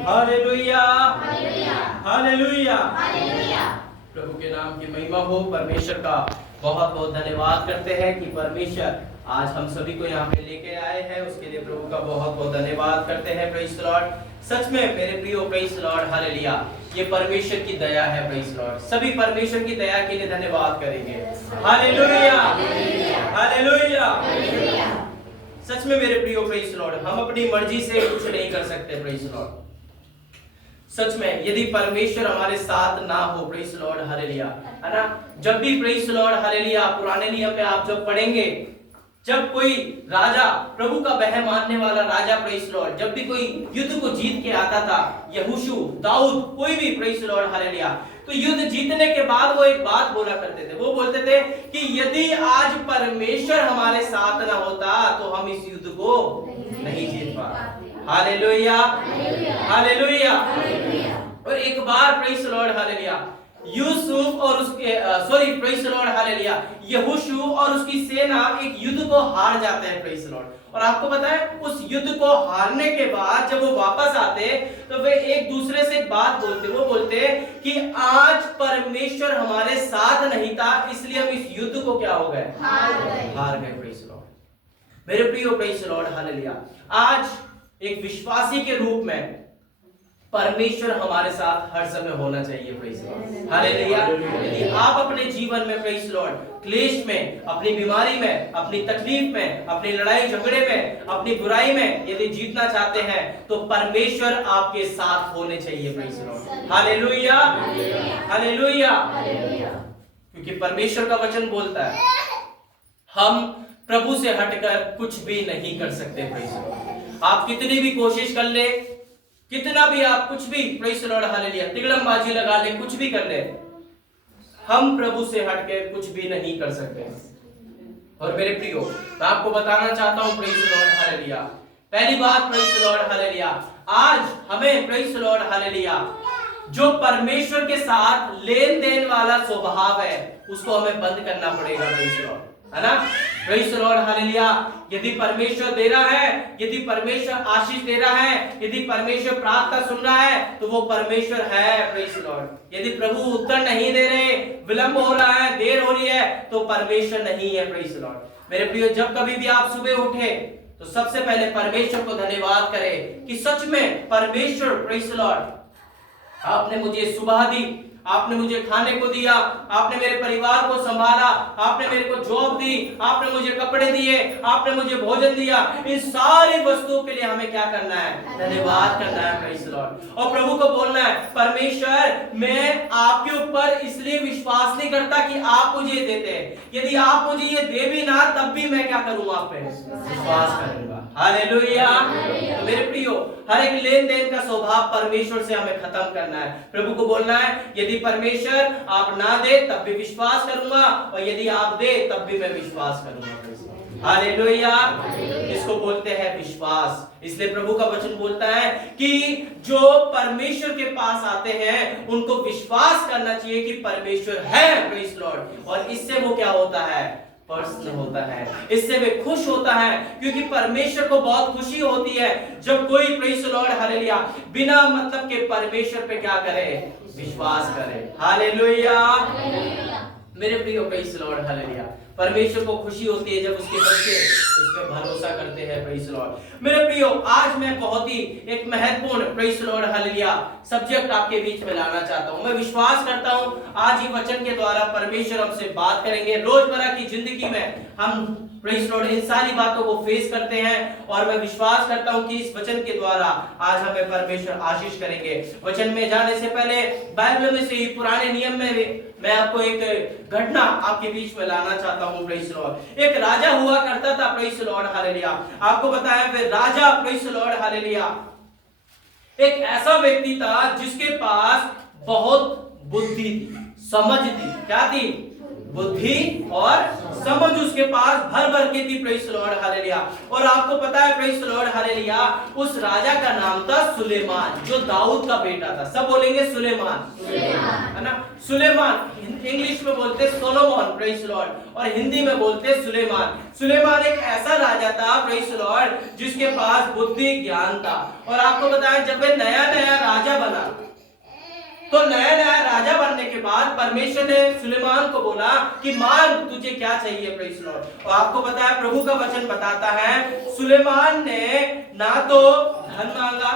Hallelujah, hallelujah. प्रभु के नाम की महिमा हो। परमेश्वर का बहुत बहुत धन्यवाद करते हैं कि परमेश्वर आज हम सभी को यहाँ पे लेके आए हैं, उसके लिए प्रभु का बहुत बहुत धन्यवाद करते हैं। Praise the Lord. सच में मेरे प्रियो, प्रेज़ द लॉर्ड, हालेलुया, ये परमेश्वर की दया है। Praise the Lord. सभी परमेश्वर की दया के लिए धन्यवाद करेंगे। Hallelujah, hallelujah. सच में मेरे प्रियो, प्रेज़ द लॉर्ड, हम अपनी मर्जी से कुछ नहीं कर सकते। Praise the Lord. सच में यदि परमेश्वर हमारे साथ ना हो, प्रेज़ द लॉर्ड, हालेलुया, है ना। जब भी प्रेज़ द लॉर्ड, हालेलुया, पुराने नियम में आप जब पढ़ेंगे, जब कोई राजा, प्रभु का वह मानने वाला राजा, प्रेज़ द लॉर्ड, जब भी कोई युद्ध को जीत के आता था, यहोशू, दाऊद, कोई भी, प्रेज़ द लॉर्ड, हालेलुया, तो युद्ध जीतने के बाद वो एक बात बोला करते थे। वो बोलते थे कि यदि आज परमेश्वर हमारे साथ ना होता तो हम इस युद्ध को नहीं जीत पाते। Hallelujah, hallelujah. और एक बार, praise the lord, hallelujah, Yusuf और उसके प्रेज़ द लॉर्ड, हालेलुया, यहोशू और उसकी सेना एक युद्ध को हार जाते हैं। Praise the Lord. और आपको पता है, उस युद्ध को हारने के बाद जब वो वापस आते तो वे एक दूसरे से एक बात बोलते। वो बोलते कि आज परमेश्वर हमारे साथ नहीं था, इसलिए हम इस युद्ध को क्या हो गए, हार गए। Praise the Lord. मेरे प्रियो, प्रेज़ द लॉर्ड, हालेलुया, आज एक विश्वासी के रूप में परमेश्वर हमारे साथ हर समय होना चाहिए। Praise the lord, hallelujah. यदि आप अपने जीवन में, प्रेज़ द लॉर्ड, क्लेश में, अपनी बीमारी में, अपनी तकलीफ में, अपनी लड़ाई झगड़े में, अपनी बुराई में यदि जीतना चाहते हैं तो परमेश्वर आपके साथ होने चाहिए। Praise the lord, hallelujah, hallelujah. क्योंकि परमेश्वर का वचन बोलता है हम प्रभु से हटकर कुछ भी नहीं कर सकते। Praise the Lord. आप कितनी भी कोशिश कर ले, कितना भी आप कुछ भी, प्रेज़ द लॉर्ड, हालेलुया, तिगड़मबाजी लगा ले, कुछ भी कर ले, हम प्रभु से हटके कुछ भी नहीं कर सकते। और मेरे प्रियो, मैं आपको बताना चाहता हूं, प्रेज़ द लॉर्ड, हालेलुया, पहली बात, प्रेज़ द लॉर्ड, हालेलुया, आज हमें, प्रेज़ द लॉर्ड, हालेलुया, जो परमेश्वर के साथ लेन देन वाला स्वभाव है उसको हमें बंद करना पड़ेगा। प्रेज़ द लॉर्ड, है ना। Praise the lord, hallelujah. यदि परमेश्वर दे रहा है, यदि परमेश्वर आशीष दे रहा है, यदि परमेश्वर प्रार्थना सुन रहा है तो वो परमेश्वर है। Praise the Lord. यदि प्रभु उत्तर नहीं दे रहे, विलंब हो रहा है, देर हो रही है, तो परमेश्वर नहीं है। Praise the Lord. मेरे प्रियो, जब कभी भी आप सुबह उठे तो सबसे पहले परमेश्वर को धन्यवाद करें कि सच में परमेश्वर, प्रेज़ द लॉर्ड, आपने मुझे सुबह दी, आपने मुझे खाने को दिया, आपने मेरे परिवार को संभाला, आपने मेरे को जॉब दी, आपने मुझे कपड़े दिए, आपने मुझे भोजन दिया। इन सारी वस्तुओं के लिए हमें क्या करना है, धन्यवाद करना है। Praise the Lord. और प्रभु को बोलना है, परमेश्वर, मैं आपके ऊपर इसलिए विश्वास नहीं करता कि आप मुझे ये देते हैं, यदि आप मुझे ये दे भी ना तब भी मैं क्या करूंगा, आप पे विश्वास करूंगा। हालेलुया। तो मेरे प्रियो, हर एक लेन देन का स्वभाव परमेश्वर से हमें खत्म करना है। प्रभु को बोलना है, यदि परमेश्वर आप ना दे तब भी विश्वास करूंगा, और यदि आप दे तब भी मैं विश्वास करूंगा। हालेलुया। इसको बोलते हैं विश्वास। इसलिए प्रभु का वचन बोलता है कि जो परमेश्वर के पास आते हैं उनको विश्वास करना चाहिए कि परमेश्वर है। Praise the Lord. और इससे वो क्या होता है, प्रसन्न होता है, इससे वे खुश होता है, क्योंकि परमेश्वर को बहुत खुशी होती है जब कोई, प्रेज़ द लॉर्ड, हालेलुया, बिना मतलब के परमेश्वर पे क्या करे, विश्वास करे। हालेलुया। मेरे प्रियो, प्रेज़ द लॉर्ड, हालेलुया, परमेश्वर को खुशी होती है जब उसके बच्चे उस पर भरोसा करते हैं। Praise the Lord. मेरे प्रियो, आज मैं बहुत ही एक महत्वपूर्ण, praise the lord, hallelujah, subject आपके बीच में लाना चाहता हूं। मैं विश्वास करता हूं आज ही वचन के द्वारा परमेश्वर हमसे बात करेंगे। रोजमर्रा की जिंदगी में हम, प्रेज़ द लॉर्ड, इन सारी बातों को फेस करते हैं, और मैं विश्वास करता हूं कि इस वचन के द्वारा आज हमें परमेश्वर आशीष करेंगे। वचन में जाने से पहले बाइबल में से ही पुराने नियम में मैं आपको एक घटना आपके बीच में लाना चाहता हूं। Praise the Lord. एक राजा हुआ करता था। Praise the lord, hallelujah. आपको बताया वे राजा, प्रेज़ द लॉर्ड, हालेलुया, एक ऐसा व्यक्ति था जिसके पास बहुत बुद्धि थी, समझ थी। क्या थी, बुद्धि और समझ उसके पास भर भर के थी। Praise the lord, hallelujah. और आपको पता है, प्रेज़ द लॉर्ड, हालेलुया, उस राजा का नाम था सुलेमान, जो दाऊद का बेटा था। सब बोलेंगे सुलेमान, है ना। सुलेमान इंग्लिश में बोलते सोलोमन, प्रेज़ द लॉर्ड, और हिंदी में बोलते सुलेमान। सुलेमान एक ऐसा राजा था, प्रेज़ द लॉर्ड, जिसके पास बुद्धि ज्ञान था। और आपको बताया, जब वे नया नया तो नया नया राजा बनने के बाद परमेश्वर ने सुलेमान को बोला कि मांग, तुझे क्या चाहिए। Praise Lord. और आपको पता है प्रभु का वचन बताता है सुलेमान ने ना तो धन मांगा,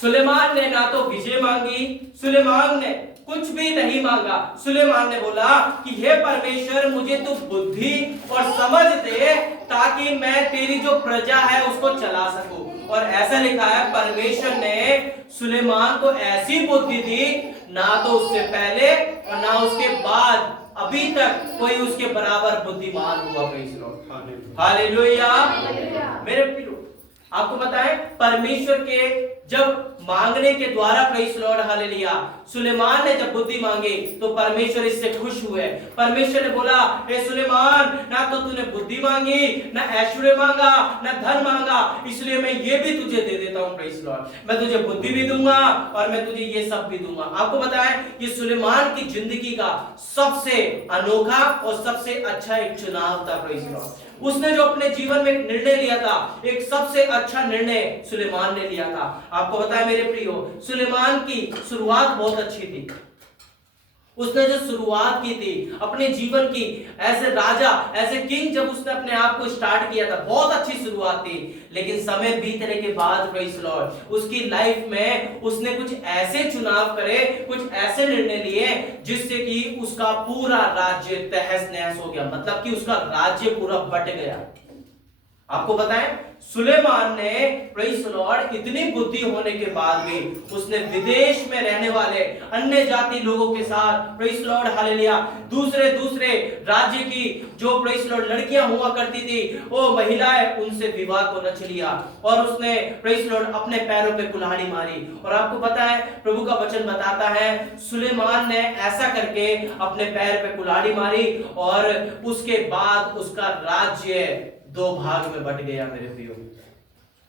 सुलेमान ने ना तो विजय मांगी, सुलेमान ने कुछ भी नहीं मांगा। सुलेमान ने बोला कि हे परमेश्वर, मुझे तू बुद्धि और समझ दे ताकि मैं तेरी जो प्रजा है उसको चला सकूं। और ऐसा लिखा है परमेश्वर ने सुलेमान को ऐसी बुद्धि दी, ना तो उससे पहले और ना उसके बाद अभी तक कोई उसके बराबर बुद्धिमान हुआ। Praise Lord. हालेलुया। मेरे प्रिय, आपको पता है परमेश्वर के जब मांगने के द्वारा, प्रेज़ लॉर्ड, हालेलुया, सुलेमान ने जब बुद्धि मांगी तो परमेश्वर इससे खुश हुए। परमेश्वर ने बोला, हे सुलेमान, ना तो तूने बुद्धि मांगी, ना ऐश्वर्य मांगा, ना धन मांगा, इसलिए मैं ये भी तुझे दे देता हूं। Praise Lord. मैं तुझे बुद्धि भी दूंगा और मैं तुझे ये सब भी दूंगा। आपको पता है ये सुलेमान की जिंदगी का सबसे अनोखा और सबसे अच्छा एक चुनाव था। Praise Lord. उसने जो अपने जीवन में एक निर्णय लिया था, एक सबसे अच्छा निर्णय सुलेमान ने लिया था। आपको पता है मेरे प्रियो, सुलेमान की शुरुआत बहुत अच्छी थी। उसने जो शुरुआत की थी अपने जीवन की ऐसे राजा, ऐसे किंग, जब उसने अपने आप को स्टार्ट किया था, बहुत अच्छी शुरुआत थी। लेकिन समय बीतने के बाद, प्रेज़ लॉर्ड, उसकी लाइफ में उसने कुछ ऐसे चुनाव करे, कुछ ऐसे निर्णय लिए जिससे कि उसका पूरा राज्य तहस नहस हो गया। मतलब कि उसका राज्य पूरा बट गया। आपको पता है सुलेमान ने, प्रेज़ लॉर्ड, इतनी बुद्धि होने के बाद भी उसने विदेश में रहने वाले अन्य जाति लोगों के साथ, प्रेज़ लॉर्ड, हालेलुया, दूसरे दूसरे राज्य की जो, प्रेज़ लॉर्ड, लड़कियां हुआ करती थी, वो महिलाएं, उनसे विवाह को रच लिया और उसने, प्रेज़ लॉर्ड, अपने पैरों पे कुल्हाड़ी मारी। और आपको पता है प्रभु का वचन बताता है सुलेमान ने ऐसा करके अपने पैर पे कुल्हाड़ी मारी और उसके बाद उसका राज्य दो भाग में बट गया। मेरे प्रियो,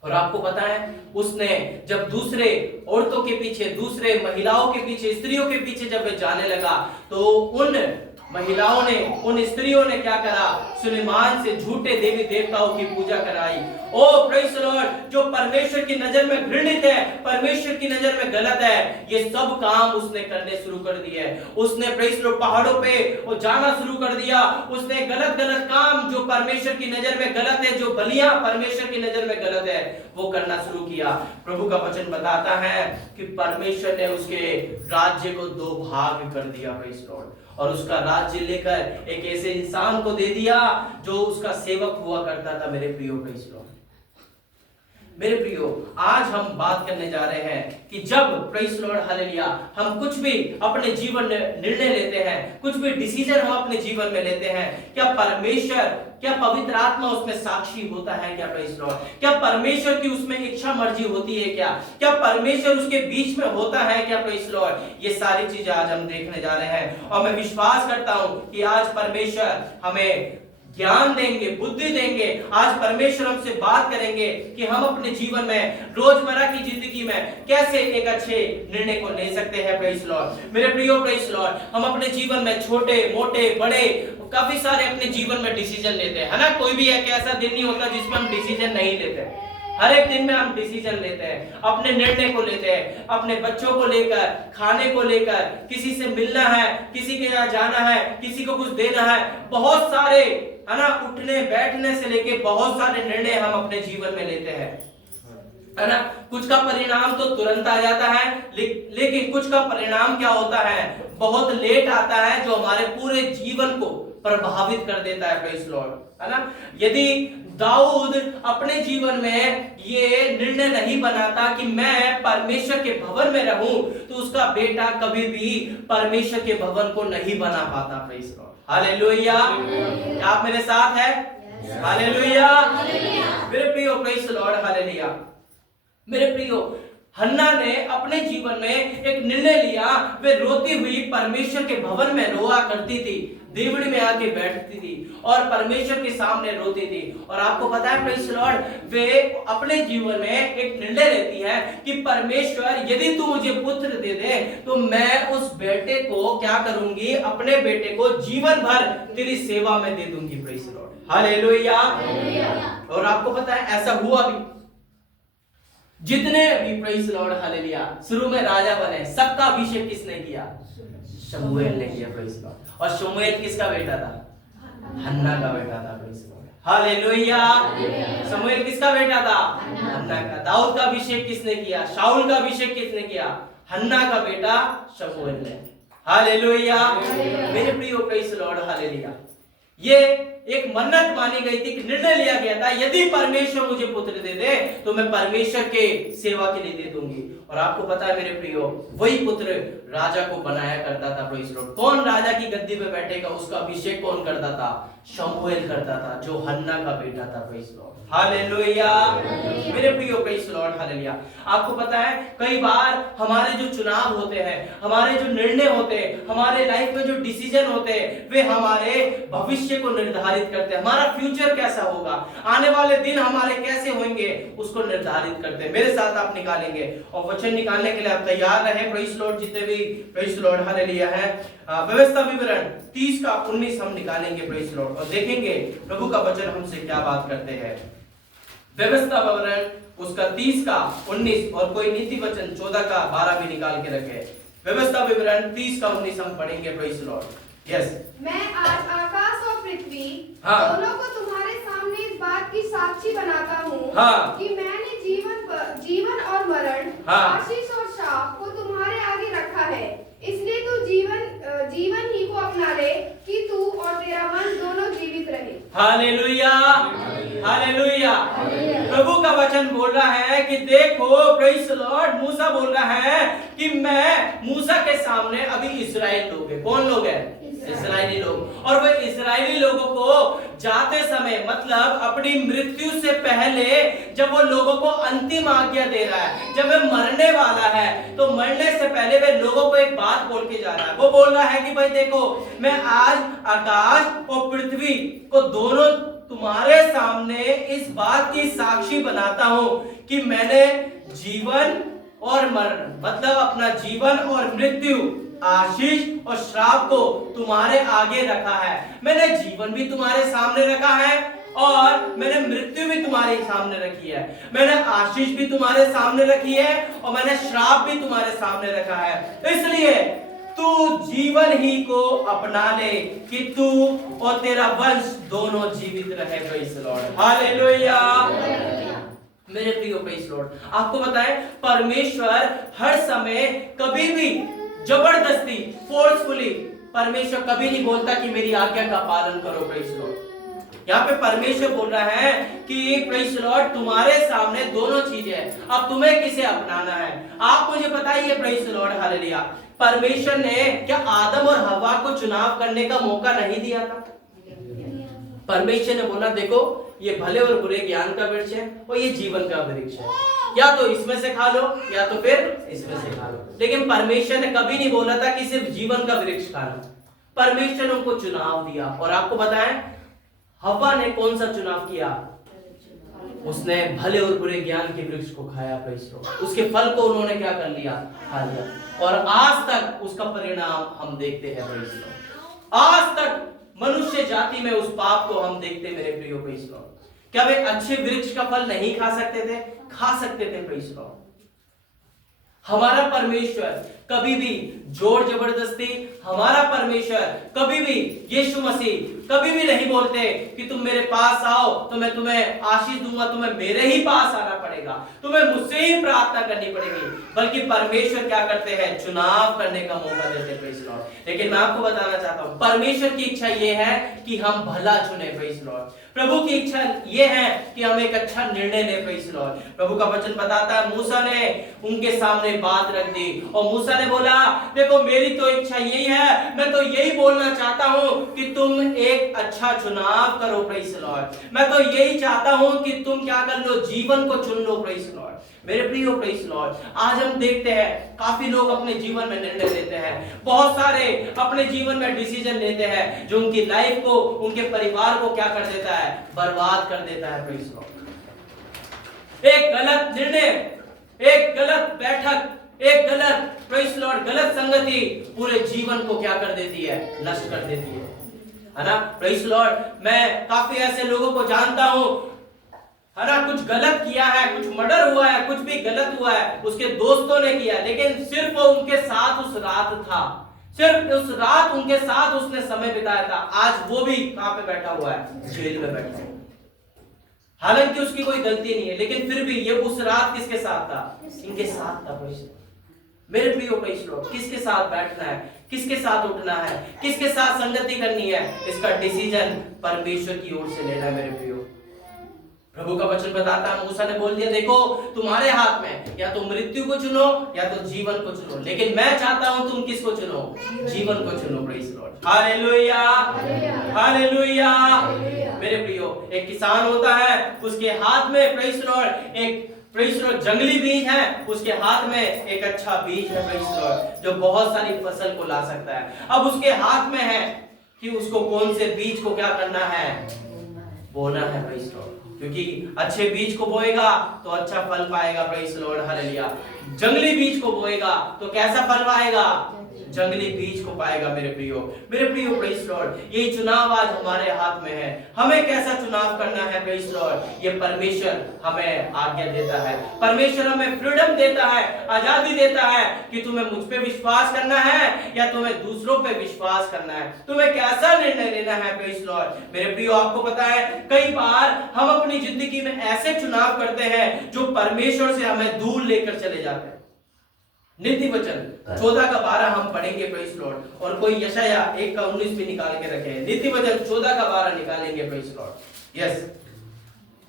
और आपको पता है उसने जब दूसरे औरतों के पीछे, दूसरे महिलाओं के पीछे, स्त्रियों के पीछे जब वह जाने लगा तो उन महिलाओं ने, उन स्त्रियों ने क्या करा, सुलेमान से झूठे देवी देवताओं की पूजा कराई। ओ प्रेज़ लॉर्ड, जो परमेश्वर की नजर में घृणित है, परमेश्वर की नजर में गलत है, ये सब काम उसने करने शुरू कर दिए। उसने, प्रेज़ लॉर्ड, पहाड़ों पे वो जाना शुरू कर दिया। उसने गलत गलत काम जो परमेश्वर की नजर में गलत है, जो बलियां परमेश्वर की नजर में गलत है, वो करना शुरू किया। प्रभु का वचन बताता है कि परमेश्वर ने उसके राज्य को दो भाग कर दिया। Praise Lord. और उसका राज्य लेकर एक ऐसे इंसान को दे दिया जो उसका सेवक हुआ करता था। मेरे प्रियो, प्रेज़ लॉर्ड, मेरे प्रियो, आज हम बात करने जा रहे हैं कि जब, प्रेज़ लॉर्ड, हालेलुया, हम कुछ भी अपने जीवन में निर्णय लेते हैं, कुछ भी डिसीजन हम अपने जीवन में लेते हैं, क्या परमेश्वर, क्या पवित्र आत्मा उसमें साक्षी होता है क्या? प्रेज़ लॉर्ड, क्या परमेश्वर की उसमें इच्छा मर्जी होती है क्या? क्या परमेश्वर उसके बीच में होता है क्या? प्रेज़ लॉर्ड, ये सारी चीजें आज हम देखने जा रहे हैं और मैं विश्वास करता हूं कि आज परमेश्वर हमें ज्ञान देंगे, बुद्धि देंगे। आज परमेश्वर हमसे बात करेंगे कि हम अपने जीवन में, रोजमर्रा की जिंदगी में कैसे एक अच्छे निर्णय को ले सकते हैं। प्रेज़ लॉर्ड, मेरे प्रियो, प्रेज़ लॉर्ड, हम अपने जीवन में छोटे मोटे बड़े काफी सारे अपने जीवन में डिसीजन लेते हैं, है ना। कोई भी एक ऐसा दिन नहीं होता जिसमें हम डिसीजन नहीं लेते। हर एक दिन में हम डिसीजन लेते हैं, अपने निर्णय को लेते हैं, अपने बच्चों को लेकर, खाने को लेकर, किसी से मिलना है, किसी के यहाँ जाना है, किसी को कुछ देना है, बहुत सारे, है ना, उठने बैठने से लेके बहुत सारे निर्णय हम अपने जीवन में लेते हैं, है ना। कुछ का परिणाम तो तुरंत आ जाता है, लेकिन कुछ का परिणाम क्या होता है, बहुत लेट आता है, जो हमारे पूरे जीवन को प्रभावित कर देता है। प्रेज़ लॉर्ड, है ना। यदि दाऊद अपने जीवन में ये निर्णय नहीं बनाता कि मैं परमेश्वर के भवन में रहूं, तो उसका बेटा कभी भी परमेश्वर के भवन को नहीं बना पाता। Praise Lord, hallelujah. आप मेरे साथ हैं? हालेलुया। मेरे प्रियो, प्रेज़ लॉर्ड, हालेलुया। मेरे प्रियो, हन्ना ने अपने जीवन में एक निर्णय लिया। वे रोती हुई परमेश्वर के भवन में रोआ करती थी, देवड़ी में आके बैठती थी और परमेश्वर के सामने रोती थी। और आपको पता है प्रेज़ लॉर्ड, वे अपने जीवन में एक निर्णय लेती है कि परमेश्वर, यदि तू मुझे पुत्र दे दे तो मैं उस बेटे को क्या करूंगी, अपने बेटे को जीवन भर तेरी सेवा में दे दूंगी। Praise Lord, hallelujah. और आपको पता है ऐसा हुआ भी। जितने भी प्रेज लॉर्ड हालेलुया शुरू में राजा बने, सबका अभिषेक किसने किया? शमूएल ने किया। Praise Lord. और शमूएल किसका बेटा था? हन्ना का बेटा था। Praise Lord hallelujah. शमूएल किसका बेटा था? हन्ना का। दाऊद का अभिषेक किसने किया? शाऊल का अभिषेक किसने किया? हन्ना का बेटा शमूएल ने। हालेलुया। मेरे प्रिय प्रेज लॉर्ड हालेलुया। ये एक मन्नत मानी गई थी, निर्णय लिया गया था, यदि परमेश्वर मुझे पुत्र दे दे तो मैं परमेश्वर के सेवा के लिए दे दूंगी। और आपको पता है मेरे प्रियो, वही पुत्र राजा को बनाया करता था। Praise Lord. कौन राजा की गद्दी पे बैठेगा उसका अभिषेक कौन करता था? शमूएल करता था, जो हन्ना का बेटा था। Praise Lord hallelujah. मेरे प्रियो प्रेज लॉर्ड हालेलुया। आपको पता है कई बार हमारे जो चुनाव होते हैं, हमारे जो निर्णय होते हैं, हमारे लाइफ में जो डिसीजन होते हैं, वे हमारे भविष्य को निर्धारित करते हैं। हमारा फ्यूचर कैसा होगा, आने वाले दिन हमारे कैसे होंगे, उसको निर्धारित करते हैं। मेरे साथ आप निकालेंगे और वचन निकालने के लिए आप तैयार रहे। प्रेज लॉर्ड जितने भी प्रेज लॉर्ड हालेलुया है, व्यवस्था विवरण 30 का 19 हम निकालेंगे। प्रेज लॉर्ड और देखेंगे प्रभु का वचन हमसे क्या बात करते हैं। व्यवस्था विवरण उसका 30 का 19 और कोई नीति वचन 14 का 12 भी निकाल के रखे। व्यवस्था विवरण 30 का 19 हम पढ़ेंगे। Praise Lord. यस। मैं आज आकाश और पृथ्वी दोनों को तुम्हारे सामने इस बात की साक्षी बनाता हूँ कि मैंने जीवन और मरण, आशीष और शाप को तुम्हारे आगे रखा है। इसलिए तू जीवन ही को अपना ले कि तू और तेरा मन दोनों जीवित रहे। हालेलुया। हालेलुया। प्रभु का वचन बोल रहा है कि देखो प्रेज लॉर्ड, मूसा बोल रहा है कि मैं मूसा के सामने अभी इस्राएल लोग हैं। कौन लोग हैं? इस्राएली लोग। और वह इस्राएली लोगों को जाते समय, मतलब अपनी मृत्यु से पहले, जब वो लोगों को अंतिम आज्ञा दे रहा है, जब वह मरने वाला है, तो मरने से पहले वे लोगों को एक बात बोल के जा रहा है। वो बोल रहा है कि भाई देखो, मैं आज आकाश और पृथ्वी को दोनों तुम्हारे सामने इस बात की साक्षी बनाता हूं कि मैंने जीवन और मरण, मतलब अपना जीवन और मृत्यु, आशीष और श्राप को तुम्हारे आगे रखा है। मैंने जीवन भी तुम्हारे सामने रखा है और मैंने मृत्यु भी तुम्हारे सामने रखी है। मैंने आशीष भी तुम्हारे सामने रखी है और मैंने श्राप भी तुम्हारे सामने रखा है। इसलिए तू जीवन ही को अपना ले कि तू और तेरा वंश दोनों जीवित रहे। Praise Lord hallelujah. मेरे प्रिय प्रेज लॉर्ड, आपको बताएं परमेश्वर हर समय कभी भी जबरदस्ती, फोर्सफुली, परमेश्वर कभी नहीं बोलता कि मेरी आज्ञा का पालन करो। Praise Lord. यहाँ पे परमेश्वर बोल रहा है कि प्रेज लॉर्ड तुम्हारे सामने दोनों चीजें हैं, अब तुम्हें किसे अपनाना है। आप मुझे बताइए प्रेज लॉर्ड हालेलुया, परमेश्वर ने क्या आदम और हवा को चुनाव करने का मौका नहीं दिया था? परमेश्वर ने बोला देखो ये भले और बुरे ज्ञान का वृक्ष है और ये जीवन का वृक्ष है, या तो इसमें से खा लो या तो फिर इसमें से खा लो। लेकिन परमेश्वर ने कभी नहीं बोला था कि सिर्फ जीवन का वृक्ष खाना। परमेश्वर ने उनको चुनाव दिया। और आपको बताएं हव्वा ने कौन सा चुनाव किया? उसने भले और बुरे ज्ञान के वृक्ष को खाया। Praise Lord. उसके फल को उन्होंने क्या कर लिया? खा लिया। और आज तक उसका परिणाम हम देखते हैं। Praise Lord. आज तक मनुष्य जाति में उस पाप को हम देखते। मेरे प्रियो प्रेज लॉर्ड, क्या वे अच्छे वृक्ष का फल नहीं खा सकते थे? खा सकते थे। Praise Lord. हमारा परमेश्वर कभी भी जोर जबरदस्ती, हमारा परमेश्वर कभी भी, यीशु मसीह कभी भी नहीं बोलते कि तुम मेरे पास आओ तो मैं तुम्हें आशीष दूंगा, तुम्हें मेरे ही पास आना पड़ेगा, तुम्हें मुझसे ही प्रार्थना करनी पड़ेगी। बल्कि परमेश्वर क्या करते हैं? चुनाव करने का मौका देते। Praise Lord. लेकिन मैं आपको बताना चाहता हूं परमेश्वर की इच्छा यह है कि हम भला चुने। Praise Lord. प्रभु की इच्छा यह है कि हम एक अच्छा निर्णय लें। Praise Lord. प्रभु का वचन बताता है मूसा ने उनके सामने बात रख दी और मूसा ने बोला देखो मेरी तो इच्छा यही है, मैं तो यही बोलना चाहता हूं कि तुम एक अच्छा चुनाव करो। Praise Lord. मैं तो यही चाहता हूं कि तुम क्या कर लो? जीवन को चुन लो। Praise Lord. मेरे प्रियो प्रेज लॉर्ड, आज हम देखते हैं काफी लोग अपने जीवन में निर्णय लेते हैं, बहुत सारे अपने जीवन में डिसीजन लेते हैं जो उनकी लाइफ को, उनके परिवार को क्या कर देता है? बर्बाद कर देता है। Praise Lord. एक गलत निर्णय, एक गलत बैठक, एक गलत प्रेज लॉर्ड गलत संगति पूरे जीवन को क्या कर देती है? नष्ट कर देती है ना। Praise Lord. मैं काफी ऐसे लोगों को जानता हूं है ना, कुछ गलत किया है, कुछ मर्डर हुआ है, कुछ भी गलत हुआ है, उसके दोस्तों ने किया, लेकिन सिर्फ वो उनके साथ उस रात था, सिर्फ उस रात उनके साथ उसने समय बिताया था। आज वो भी कहां पे बैठा हुआ है? जेल में बैठा हुआ है। हालांकि उसकी कोई गलती नहीं है, लेकिन फिर भी ये उस रात किसके साथ था? इनके साथ था। मेरे प्रियो प्रेज़ लॉर्ड, किसके साथ बैठना है, किसके साथ उठना है, किसके साथ संगति करनी है, इसका डिसीजन परमेश्वर की ओर से लेना है। मेरे प्रियो, प्रभु का वचन बताता है, मूसा ने बोल दिया, देखो तुम्हारे हाथ में या तो मृत्यु को चुनो या तो जीवन को चुनो, लेकिन मैं चाहता हूं तुम किसको चुनो? जीवन को चुनो। Praise Lord, hallelujah, hallelujah. मेरे प्रियो, एक किसान होता है, उसके हाथ में प्रेज़ लॉर्ड एक जंगली बीज है, उसके हाथ में एक अच्छा बीज है प्रेज़ लॉर्ड, जो बहुत सारी फसल को ला सकता है। अब उसके हाथ में है कि उसको कौन से बीज को क्या करना है? बोना है प्रेज़ लॉर्ड, क्योंकि अच्छे बीज को बोएगा तो अच्छा फल पाएगा। Praise Lord, hallelujah. जंगली बीज को बोएगा तो कैसा फल पाएगा? जंगली बीज को पाएगा। मेरे प्रियो प्रेज़ लॉर्ड, ये चुनाव आज हमारे हाथ में है। हमें कैसा चुनाव करना है प्रेज़ लॉर्ड, ये परमेश्वर हमें आज्ञा देता है। परमेश्वर हमें फ्रीडम देता है, आजादी देता है कि तुम्हें मुझ पे विश्वास करना है या तुम्हें दूसरों पे विश्वास करना है, तुम्हें कैसा निर्णय लेना है प्रेज़ लॉर्ड। मेरे प्रियो, आपको पता है कई बार हम अपनी जिंदगी में ऐसे चुनाव करते हैं जो परमेश्वर से हमें दूर लेकर चले जाते हैं। नीति वचन 14:12 हम पढ़ेंगे प्रेज़ लॉर्ड, और कोई यशाया 1:19 भी निकाल के रखे हैं। नीति वचन 14:12 निकालेंगे प्रेज़ लॉर्ड। यस,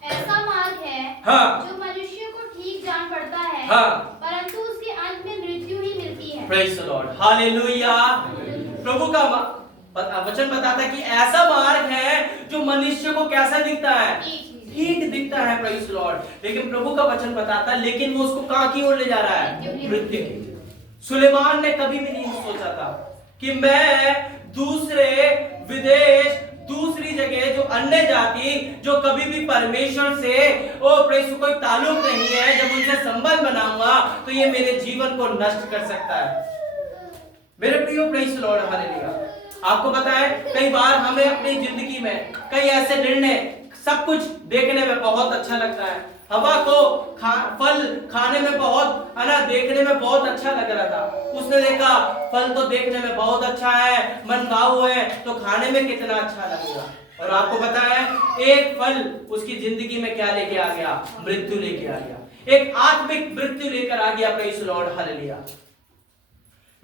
ऐसा मार्ग है जो मनुष्य को ठीक जान पड़ता है, परंतु उसके अंत में मृत्यु ही मिलती है। Praise Lord, hallelujah. प्रभु का वचन बताता है कि ऐसा मार्ग है जो मनुष्य को कैसा दिखता है? ठीक दिखता है प्रेज़ लॉर्ड, लेकिन प्रभु का वचन बताता है लेकिन वो उसको कहां की ओर ले जा रहा है? मृत्यु की। सुलेमान ने कभी भी नहीं सोचा था कि मैं दूसरे विदेश, दूसरी जगह, जो अन्य जाति, जो कभी भी परमेश्वर से प्रेज़ कोई ताल्लुक नहीं है, जब उनसे संबंध बनाऊंगा तो ये मेरे जीवन को नष्ट कर सकता है। मेरे प्रियो प्रेज़ लॉर्ड, हालेलुया। आपको पता है कई बार हमें अपनी जिंदगी में कई ऐसे निर्णय, सब कुछ देखने में बहुत अच्छा लगता है, हवा को फल खाने में बहुत, देखने में बहुत अच्छा लग रहा था। उसने देखा फल तो देखने में बहुत अच्छा है, मनभाऊ है, तो खाने में कितना अच्छा लगेगा। और आपको पता है एक फल उसकी जिंदगी में क्या लेके आ गया? मृत्यु लेके आ गया, एक आत्मिक मृत्यु लेकर आ गया। Praise Lord, hallelujah.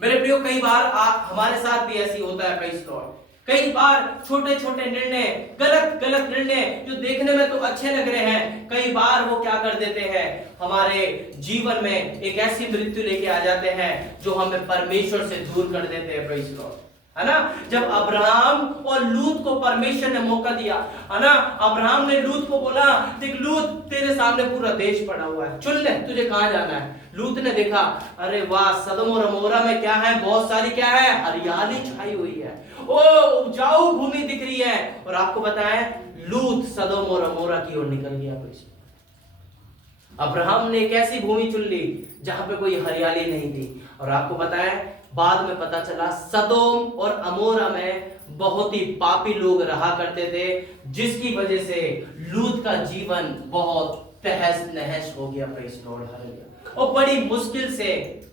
मेरे प्रियो, कई बार हमारे साथ भी ऐसी होता है प्रेज़ लॉर्ड। कई बार छोटे छोटे निर्णय, गलत निर्णय जो देखने में तो अच्छे लग रहे हैं, कई बार वो क्या कर देते हैं? हमारे जीवन में एक ऐसी मृत्यु लेके आ जाते हैं जो हमें परमेश्वर से दूर कर देते हैं प्रेज़ लॉर्ड, है ना। जब अब्राहम और लूत को परमेश्वर ने मौका दिया, है ना, अब्राहम ने लूत को बोला, देख लूत, तेरे सामने पूरा देश पड़ा हुआ है, चुन ले तुझे कहां जाना है। लूत ने देखा, अरे वाह, सदोम और अमोरा में क्या है? बहुत सारी क्या है? हरियाली छाई हुई है, उपजाऊ भूमि दिख रही है। और आपको बताएं, लूत सदोम और अमोरा की ओर निकल गया। अब्राहम ने एक ऐसी भूमि चुन ली जहां पे कोई हरियाली नहीं थी। और आपको बताएं, बाद में पता चला सदोम और अमोरा में बहुत ही पापी लोग रहा करते थे, जिसकी वजह से लूत का जीवन बहुत तहस नहस हो गया। Praise Lord, hallelujah. और बड़ी मुश्किल से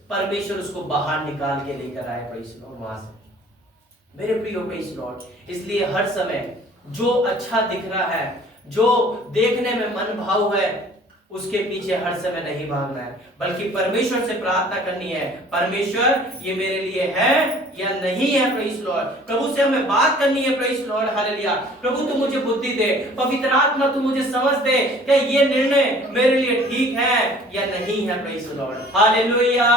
परमेश्वर उसको बाहर निकाल के लेकर आए प्रेज़ लॉर्ड वहां से। मेरे प्रियो प्रेज़ लॉर्ड, इसलिए हर समय जो अच्छा दिख रहा है, जो देखने में मन भाव है, उसके पीछे हर समय नहीं भागना है, बल्कि परमेश्वर से प्रार्थना करनी है, परमेश्वर ये मेरे लिए है या नहीं है। प्रेज़ लॉर्ड, प्रभु से हमें बात करनी है। Praise Lord, hallelujah. प्रभु तू मुझे बुद्धि दे, पवित्र आत्मा तू मुझे समझ दे कि ये निर्णय मेरे लिए ठीक है या नहीं है। Praise Lord, hallelujah.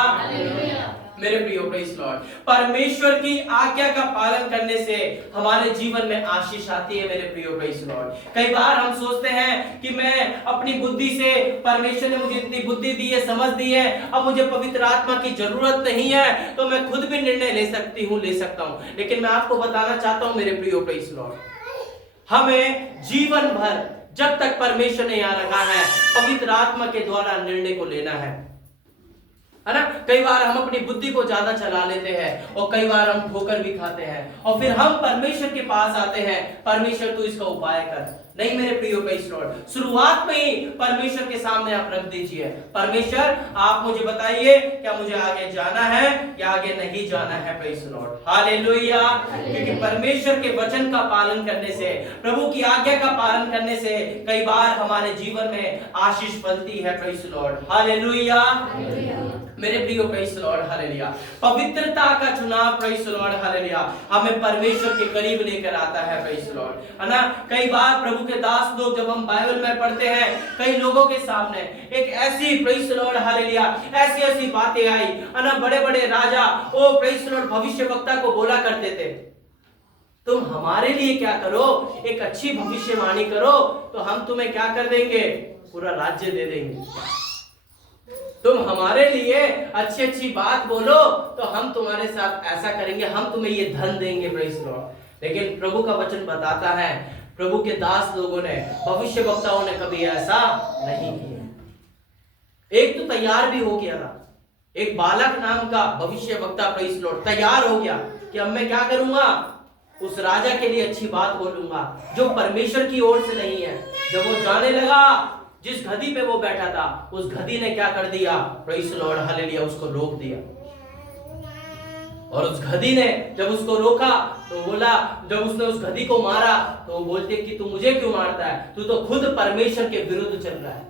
मेरे प्रियो प्रेज़ लॉर्ड, परमेश्वर की आज्ञा का पालन करने से हमारे जीवन में आशीष आती है। मेरे प्रियो प्रेज़ लॉर्ड, कई बार हम सोचते हैं कि मैं अपनी बुद्धि से, परमेश्वर ने मुझे इतनी बुद्धि दी है, समझ दी है, अब मुझे पवित्र आत्मा की जरूरत नहीं है, तो मैं खुद भी निर्णय ले सकता हूं। लेकिन मैं आपको बताना चाहता हूं मेरे प्रियो प्रेज़ लॉर्ड, हमें जीवन भर जब तक परमेश्वर ने यहां रखा है, पवित्र आत्मा के द्वारा निर्णय को लेना है ना। कई बार हम अपनी बुद्धि को ज्यादा चला लेते हैं और कई बार हम ठोकर भी खाते हैं, और फिर हम परमेश्वर के पास आते हैं, परमेश्वर तू इसका उपाय कर, नहीं मेरे प्रियो, प्रेज़ लॉर्ड, शुरुआत में ही परमेश्वर के सामने आप रख दीजिए, परमेश्वर आप मुझे बताइए क्या मुझे आगे जाना है या आगे नहीं जाना है, प्रेज़ लॉर्ड, हालेलुया। क्योंकि परमेश्वर के वचन का पालन करने से, प्रभु की आज्ञा का पालन करने से कई बार हमारे जीवन में आशीष फलती है, प्रेज़ लॉर्ड, हालेलुया। मेरे प्रियो, प्रेज़ लॉर्ड, हालेलुया। पवित्रता का चुनाव, प्रेज़ लॉर्ड, हालेलुया, हमें परमेश्वर के करीब लेकर आता है, प्रेज़ लॉर्ड, है ना। कई बार प्रभु के दास लोग जब हम बाइबल में पढ़ते हैं, कई लोगों के सामने एक ऐसी, प्रेज़ लॉर्ड, हालेलुया, ऐसी ऐसी बातें आई, है ना। बड़े बड़े राजा, ओ प्रेज़ लॉर्ड, भविष्यवक्ता को बोला करते थे, तुम हमारे लिए क्या करो, एक अच्छी भविष्यवाणी करो तो हम तुम्हें क्या कर देंगे, पूरा राज्य दे देंगे। तुम हमारे लिए अच्छी अच्छी बात बोलो तो हम तुम्हारे साथ ऐसा करेंगे, हम तुम्हें ये धन देंगे, प्रेज़ लॉर्ड। लेकिन प्रभु का वचन बताता है, प्रभु के दास लोगों ने, भविष्यवक्ताओं ने कभी ऐसा नहीं किया। एक तो तैयार भी हो गया था, एक बालक नाम का भविष्यवक्ता, प्रेज़ लॉर्ड, तैयार हो गया कि अब मैं क्या करूंगा, उस राजा के लिए अच्छी बात बोलूंगा जो परमेश्वर की ओर से नहीं है। जब वो जाने लगा, जिस गधी पे वो बैठा था, उस गधी ने क्या कर दिया, प्रेज़ लॉर्ड, हालेलुया, उसको रोक दिया। और उस गधी ने जब उसको रोका तो बोला, जब उसने उस गधी को मारा तो वो बोलते कि तू मुझे क्यों मारता है, तू तो खुद परमेश्वर के विरुद्ध चल रहा है।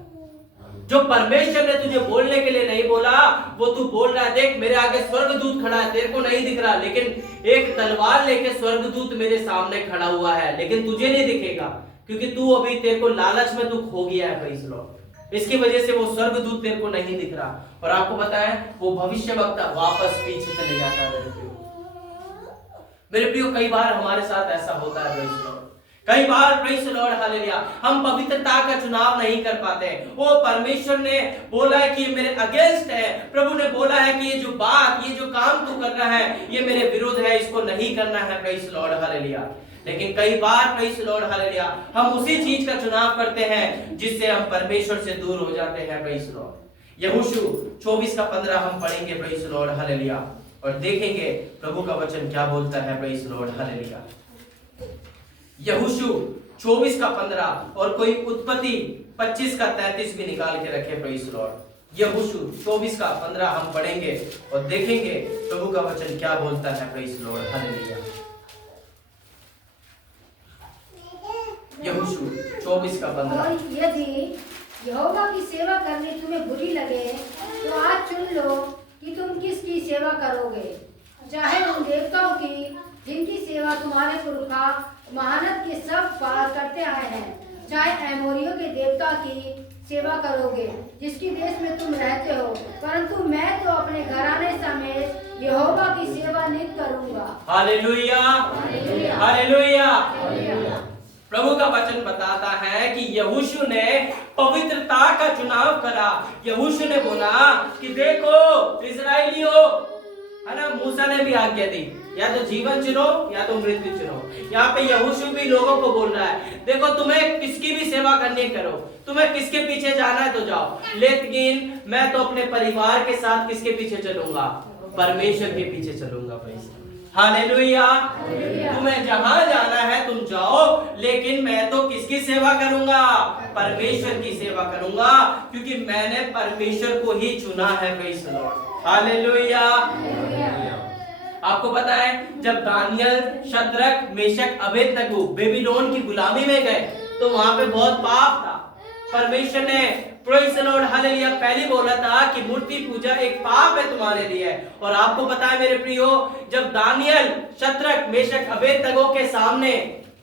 जो परमेश्वर ने तुझे बोलने के लिए नहीं बोला वो तू बोल रहा है। देख मेरे आगे स्वर्गदूत खड़ा है, तेरे को नहीं दिख रहा, लेकिन एक तलवार लेके स्वर्गदूत मेरे सामने खड़ा हुआ है, लेकिन तुझे नहीं दिखेगा क्योंकि तू अभी, तेरे को लालच में तू खो गया है, प्रेज़ लॉर्ड, इसकी वजह से वो स्वर्गदूत तेरे को नहीं दिख रहा। और आपको पता है वो भविष्यवक्ता वापस पीछे चले जाता है। मेरे प्रियो, कई बार हमारे साथ ऐसा होता है, प्रेज़ लॉर्ड, कई बार, प्रेज़ लॉर्ड, हालेलुया, हम पवित्रता का चुनाव नहीं कर पाते। वो परमेश्वर ने बोला है कि ये मेरे अगेंस्ट है, प्रभु ने बोला है कि ये जो बात, ये जो काम तू कर रहा है ये मेरे विरुद्ध है, इसको नहीं करना है, प्रेज़ लॉर्ड, हालेलुया। लेकिन कई बार, प्रेज़ लॉर्ड, हालेलुया, हम उसी चीज का चुनाव करते हैं जिससे हम परमेश्वर से दूर हो जाते हैं, प्रेज़ लॉर्ड। यहोशू 24:15 हम पढ़ेंगे, प्रेज़ लॉर्ड, हालेलुया, और देखेंगे प्रभु का वचन क्या बोलता है, प्रेज़ लॉर्ड, हालेलुया। यहोशू 24:15 और कोई उत्पत्ति 25:33 भी निकाल के रखे, प्रेज़ लॉर्ड। यहोशू 24:15 हम पढ़ेंगे और देखेंगे प्रभु का वचन क्या बोलता है, प्रेज़ लॉर्ड, हालेलुया। यहोशू 24:15। और यदि यहोवा की सेवा करनी तुम्हें बुरी लगे तो आज चुन लो कि तुम किसकी सेवा करोगे, चाहे उन देवताओं की जिनकी सेवा तुम्हारे पुरखा महानत के सब पार करते आए हैं, चाहे एमोरियों के देवता की सेवा करोगे जिसकी देश में तुम रहते हो, परंतु मैं तो अपने घराने समेत यहोवा की सेवा नित करूंगा। Hallelujah, hallelujah. प्रभु का वचन बताता है कि यहोशू ने पवित्रता का चुनाव करा। यहोशू ने बोला कि देखो इस्राएलियों, है ना, मूसा ने भी आज्ञा दी या तो जीवन चुनो या तो मृत्यु चुनो। यहाँ पे यहोशू भी लोगों को बोल रहा है, देखो तुम्हें किसकी भी सेवा करनी करो, तुम्हें किसके पीछे जाना है तो जाओ, लेकिन मैं तो अपने परिवार के साथ किसके पीछे चलूंगा, परमेश्वर के पीछे चलूंगा। हालेलुया। तुम्हें जहां जाना है तुम जाओ, लेकिन मैं तो किसकी सेवा करूंगा, परमेश्वर की सेवा करूंगा, क्योंकि मैंने परमेश्वर को ही चुना है, प्रेज़ लॉर्ड, हालेलुया। आपको पता है जब Daniel, Shadrach, Meshach, Abednego Babylon की गुलामी में गए तो वहां पे बहुत पाप था। परमेश्वर ने, प्रेज़ द लॉर्ड, हालेलुया, पहले बोला था कि मूर्ति पूजा एक पाप है तुम्हारे लिए। और आपको पता है मेरे प्रियो, जब दानियल, शद्रक, मेशक, अबेदनगो के सामने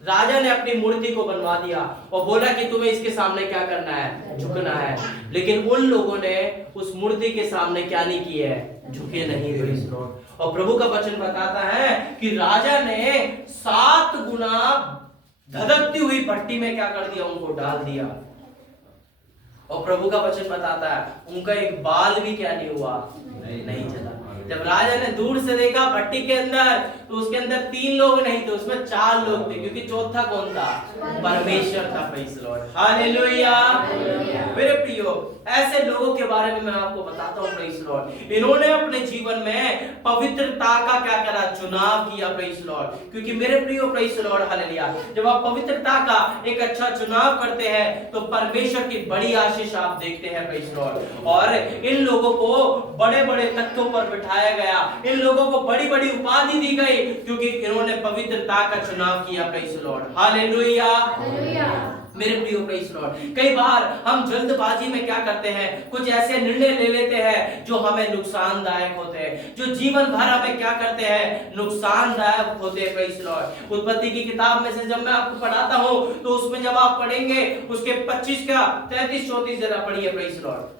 राजा ने अपनी मूर्ति को बनवा दिया और बोला कि तुम्हें इसके सामने क्या करना है, झुकना है, लेकिन उन लोगों ने उस मूर्ति के सामने क्या नहीं किया है, झुके नहीं, प्रेज़ द लॉर्ड। और प्रभु का वचन बताता है कि राजा ने 7 गुना धधकती हुई भट्टी में क्या कर दिया, उनको डाल दिया। और प्रभु का वचन बताता है उनका एक बाल भी क्या नहीं हुआ, नहीं जला। जब राजा ने दूर से देखा भट्टी के अंदर, तो उसके अंदर 3 लोग नहीं थे, उसमें 4 लोग थे, क्योंकि चौथा कौन था? परमेश्वर था। Praise the lord, hallelujah. मेरे प्रियो, ऐसे लोगों के बारे में मैं आपको बताता हूँ। प्रेज़ द लॉर्ड, इन्होंने अपने जीवन में पवित्रता का क्या करा? चुनाव किया। प्रेज़ द लॉर्ड, क्योंकि मेरे प्रियो, प्रेज़ द लॉर्ड, हालेलुया, जब आप पवित्रता का एक अच्छा चुनाव करते हैं तो परमेश्वर की बड़ी आशीष आप देखते हैं। प्रेज़ द लॉर्ड, और इन लोगों को बड़े-बड़े तख्तों पर बिठाया गया, इन लोगों को बड़ी-बड़ी उपाधि दी गई, क्योंकि इन्होंने पवित्रता का चुनाव किया। Praise the lord, hallelujah. मेरे प्रियो, प्रेज़ द लॉर्ड, कई बार हम जल्दबाजी में क्या करते हैं? कुछ ऐसे निर्णय ले लेते हैं जो हमें नुकसानदायक होते हैं, जो जीवन भर हमें क्या करते हैं? नुकसानदायक होते हैं। प्रेज़ द लॉर्ड, उत्पत्ति की किताब में से जब मैं आपको पढ़ाता हूं, तो उसमें जब आप पढ़ेंगे उसके 25 का 33-34 जरा पढ़िए। Praise the Lord.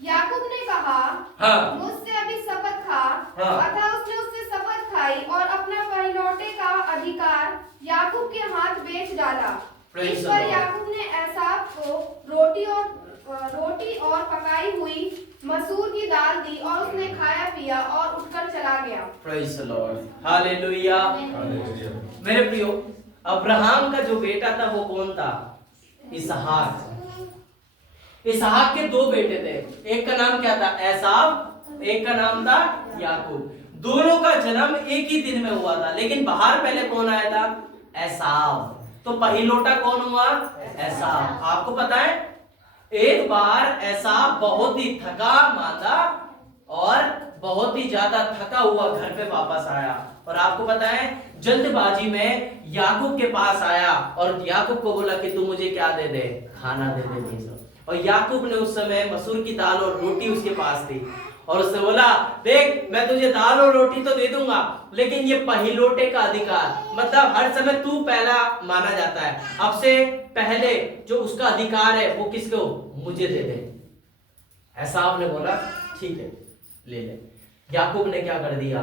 याकूब ने कहा, हाँ, मुझसे अभी शपथ खा। हाँ, अतः उसने उससे शपथ खाई और अपना पहलौठे का अधिकार याकूब के हाथ बेच डाला। इस पर याकूब ने एसाव को रोटी और पकाई हुई मसूर की दाल दी, और उसने खाया पिया और उठकर चला गया। Praise the lord, hallelujah. मेरे प्रियो, अब्राहम का जो बेटा था वो कौन था? इसहाक। इसहाक के 2 बेटे थे, एक का नाम क्या था? एसाव, एक का नाम था याकूब। दोनों का जन्म एक ही दिन में हुआ था, लेकिन बाहर पहले कौन आया था? एसाव। तो पहिलोटा कौन हुआ? एसाव। आपको पता है, एक बार एसाव बहुत ही थका मांदा और बहुत ही ज्यादा थका हुआ घर पे वापस आया, और आपको पता है जल्दबाजी में याकूब के पास आया और याकूब को बोला कि तू मुझे क्या दे दे? खाना दे दे। और याकूब ने उस समय मसूर की दाल और रोटी उसके पास थी, और उसने बोला, देख मैं तुझे दाल और रोटी तो दे दूंगा, लेकिन ये पहिलोटे का अधिकार, मतलब हर समय तू पहला माना जाता है, अब से पहले जो उसका अधिकार है वो किसको? मुझे दे दे। एसाव ने बोला ठीक है, ले ले। याकूब ने क्या कर दिया?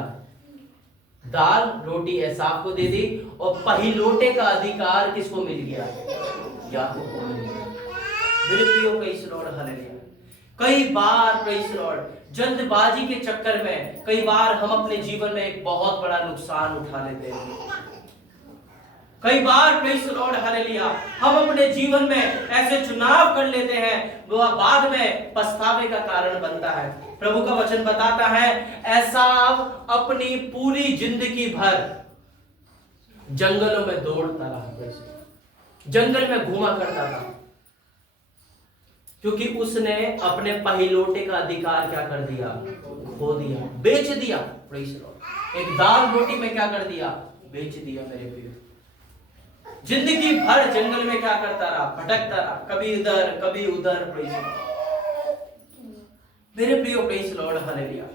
दाल रोटी एसाव को दे दी, और पहिलोटे का अधिकार किसको मिल गया? याकूब को मिल गया। मेरे प्रियो, प्रेज़ द लॉर्ड, हालेलुया। कई बार प्रेज़ द लॉर्ड, जल्दबाजी के चक्कर में कई बार हम अपने जीवन में एक बहुत बड़ा नुकसान उठा लेते हैं। कई बार प्रेज़ द लॉर्ड, हालेलुया, हम अपने जीवन में ऐसे चुनाव कर लेते हैं वो बाद में पछतावे का कारण बनता है। प्रभु का वचन बताता है, एसाव अपनी पूरी जिंदगी भर जंगलों में दौड़ता रहा, जंगल में घूमा करता था, क्योंकि उसने अपने पहिलोटे का अधिकार क्या कर दिया? खो दिया, बेच दिया। प्रेज़ द लॉर्ड, एक दाल रोटी में क्या कर दिया? बेच दिया। मेरे प्रिय, जिंदगी भर जंगल में क्या करता रहा? भटकता रहा, कभी इधर कभी उधर। प्रेज़ द लॉर्ड, मेरे प्रियो, प्रेज़ द लॉर्ड, हालेलुया।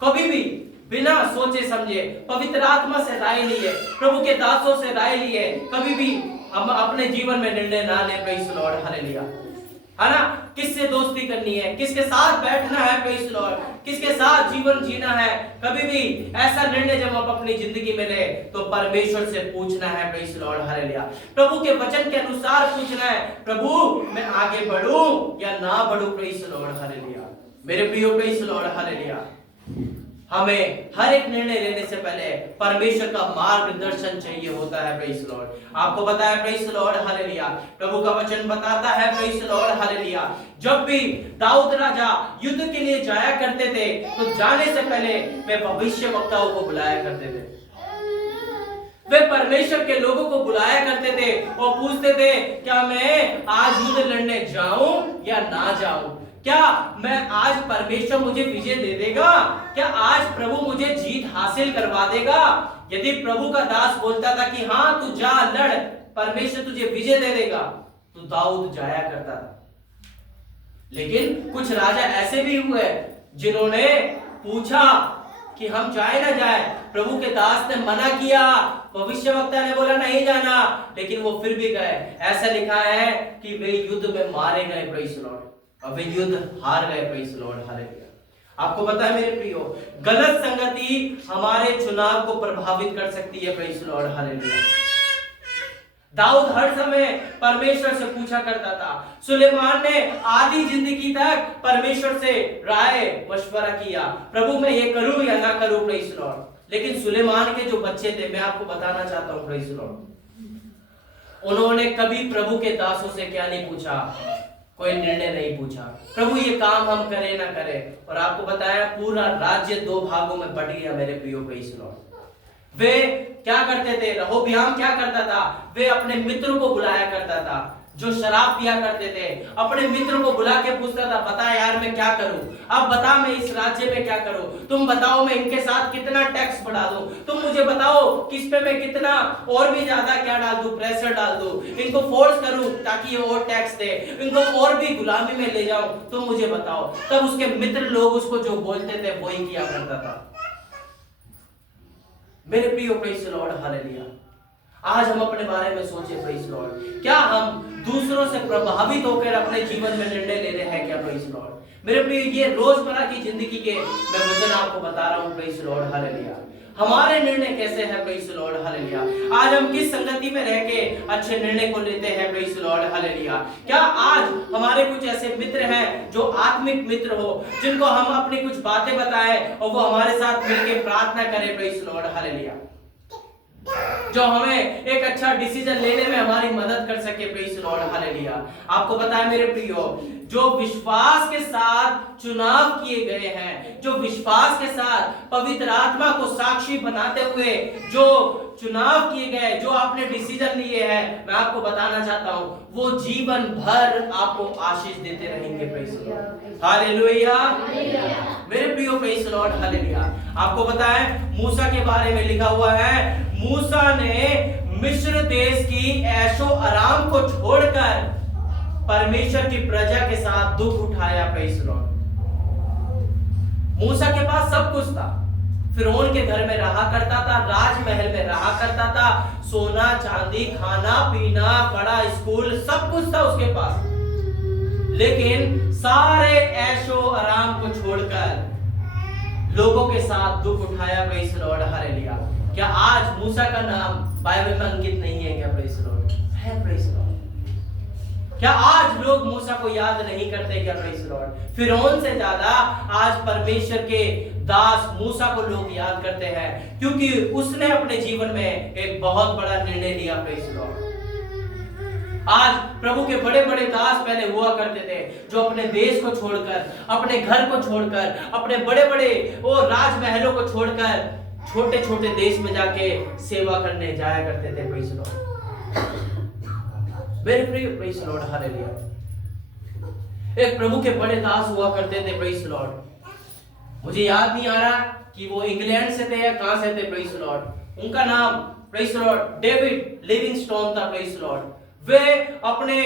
कभी भी बिना सोचे समझे, पवित्र आत्मा से राय लिए, प्रभु के दासों से राय लिए, कभी भी हम अपने जीवन में निर्णय ना ले। प्रेज़ द लॉर्ड, हालेलुया, है ना? किससे दोस्ती करनी है, किसके साथ बैठना है, प्रेज़ द लॉर्ड, किसके साथ जीवन जीना है, कभी भी ऐसा निर्णय जब आप अपनी जिंदगी में ले तो परमेश्वर से पूछना है। प्रेज़ द लॉर्ड, हालेलुया, प्रभु के वचन के अनुसार पूछना है, प्रभु मैं आगे बढ़ूं या ना बढ़ूं। Praise the lord, hallelujah. मेरे प्रियो, प्रेज़ द लॉर्ड, हालेलुया, हमें हर एक निर्णय लेने से पहले परमेश्वर का मार्गदर्शन चाहिए होता है। प्रेज़ द लॉर्ड, आपको पता है, प्रेज़ द लॉर्ड, हालेलुया, प्रभु का वचन बताता है, प्रेज़ द लॉर्ड, हालेलुया, जब भी दाऊद राजा युद्ध के लिए जाया करते थे तो जाने से पहले वे भविष्यवक्ताओं को बुलाया करते थे। वे परमेश्वर के लोगों को बुलाया करते थे और पूछते थे, क्या मैं आज युद्ध लड़ने जाऊं या ना जाऊं? क्या मैं आज परमेश्वर मुझे विजय दे देगा? क्या आज प्रभु मुझे जीत हासिल करवा देगा? यदि प्रभु का दास बोलता था कि हाँ तू जा लड़, परमेश्वर तुझे विजय दे देगा, तो दाऊद जाया करता था। लेकिन कुछ राजा ऐसे भी हुए जिन्होंने पूछा कि हम जाए ना जाए, प्रभु के दास ने मना किया, भविष्यवक्ता ने बोला नहीं जाना, लेकिन वो फिर भी गए। ऐसा लिखा है कि वे युद्ध में मारे गए। प्रेज़ द लॉर्ड, और वे युद्ध हार गए। Praise the lord, hallelujah. आपको पता है मेरे प्रियो, गलत संगति हमारे चुनाव को प्रभावित कर सकती है। Praise the lord, hallelujah. Daud हर समय परमेश्वर से पूछा करता था। सुलेमान ने आधी जिंदगी तक परमेश्वर से राय मशवरा किया, प्रभु मैं ये करूं या ना करूं, प्रेज़ द लॉर्ड। लेकिन सुलेमान के जो बच्चे थे, मैं आपको बताना चाहता हूं प्रेज़ द लॉर्ड, उन्होंने कभी प्रभु के दासों से क्या नहीं पूछा, कोई निर्णय नहीं पूछा, प्रभु ये काम हम करें ना करें। और आपको बताया पूरा राज्य 2 भागों में बट गया मेरे प्रियो प्रेज़ द लॉर्ड। वे क्या करते थे, रहोबियाम क्या करता था, वे अपने मित्रों को बुलाया करता था जो शराब पिया करते थे, अपने मित्रों को बुला के पूछता था, बता यार मैं क्या करूं, अब बता मैं इस राज्य में क्या करूं, तुम बताओ मैं इनके साथ कितना टैक्स बढ़ा दूं, तुम मुझे बताओ किस पे मैं कितना और भी ज्यादा क्या डाल दूं, प्रेशर डाल दूं, इनको फोर्स करूं ताकि ये और टैक्स दे, इनको और भी गुलामी में ले जाऊं, तुम मुझे बताओ। तब उसके मित्र लोग उसको जो बोलते थे वही किया करता था। मेरे प्रियो प्रेज़ द लॉर्ड, हालेलुया। आज हम अपने बारे में सोचे प्रेज़ द लॉर्ड, क्या हम दूसरों से प्रभावित होकर अपने जीवन में निर्णय ले रहे हैं क्या, प्रेज़ द लॉर्ड। मेरे प्रियो ये रोजमर्रा की जिंदगी के मैं वचन आपको बता रहा हूं प्रेज़ द लॉर्ड, हालेलुया। हमारे निर्णय कैसे हैं प्रेज़ द लॉर्ड, हालेलुया। आज हम किस संगति में रह के अच्छे निर्णय को लेते हैं प्रेज़ द लॉर्ड, हालेलुया। क्या आज हमारे कुछ ऐसे मित्र हैं जो आत्मिक मित्र हो, जिनको हम अपनी कुछ बातें बताएं और वो हमारे साथ मिलकर प्रार्थना करें प्रेज़ द लॉर्ड, हालेलुया, जो हमें एक अच्छा डिसीजन लेने में हमारी मदद कर सके प्रेज़ द लॉर्ड, हालेलुया। आपको पता है मेरे प्रियो, जो विश्वास के साथ चुनाव किए गए हैं, जो विश्वास के साथ पवित्र आत्मा को साक्षी बनाते हुए जो चुनाव किए गए, जो आपने डिसीजन लिए हैं, मैं आपको बताना चाहता हूं वो जीवन भर आपको आशीष देते रहेंगे प्रेज़ द लॉर्ड, हालेलुया। मेरे प्रियो प्रेज़ द लॉर्ड, हालेलुया। आपको पता है मूसा के बारे में लिखा हुआ है, मूसा ने मिस्र देश की ऐशो आराम को छोड़कर परमेश्वर की प्रजा के साथ दुख उठाया प्रेज़ द लॉर्ड। मूसा के पास सब कुछ था, फिरौन के घर में रहा करता था, राजमहल में रहा करता था, सोना चांदी खाना पीना बड़ा स्कूल सब कुछ था उसके पास, लेकिन सारे ऐशो आराम को छोड़कर लोगों के साथ दुख उठाया प्रेज़ द लॉर्ड, हालेलुया। क्या आज मूसा का नाम बाइबल में अंकित नहीं है क्या, प्रेज़ द लॉर्ड, है प्रेज़ द लॉर्ड। क्या आज लोग मूसा को याद नहीं करते क्या, प्रेज़ द लॉर्ड। फिरौन से ज्यादा आज परमेश्वर के दास मूसा को लोग याद करते हैं, क्योंकि उसने अपने जीवन में एक बहुत बड़ा निर्णय लिया प्रेज़ द लॉर्ड। आज प्रभु के बड़े बड़े दास पहले हुआ करते थे जो अपने देश को छोड़कर, अपने घर को छोड़कर, अपने बड़े बड़े वो राजमहलों को छोड़कर छोटे छोटे देश में जाके सेवा करने जाया करते थे प्रेज़ द लॉर्ड। मेरे प्रिय प्रेज़ द लॉर्ड, हालेलुया। एक प्रभु के बड़े दास हुआ करते थे प्रेज़ द लॉर्ड, मुझे याद नहीं आ रहा कि वो इंग्लैंड से थे या कहां से थे प्रेज़ द लॉर्ड। उनका नाम praise the Lord David Livingstone था प्रेज़ द लॉर्ड। वे अपने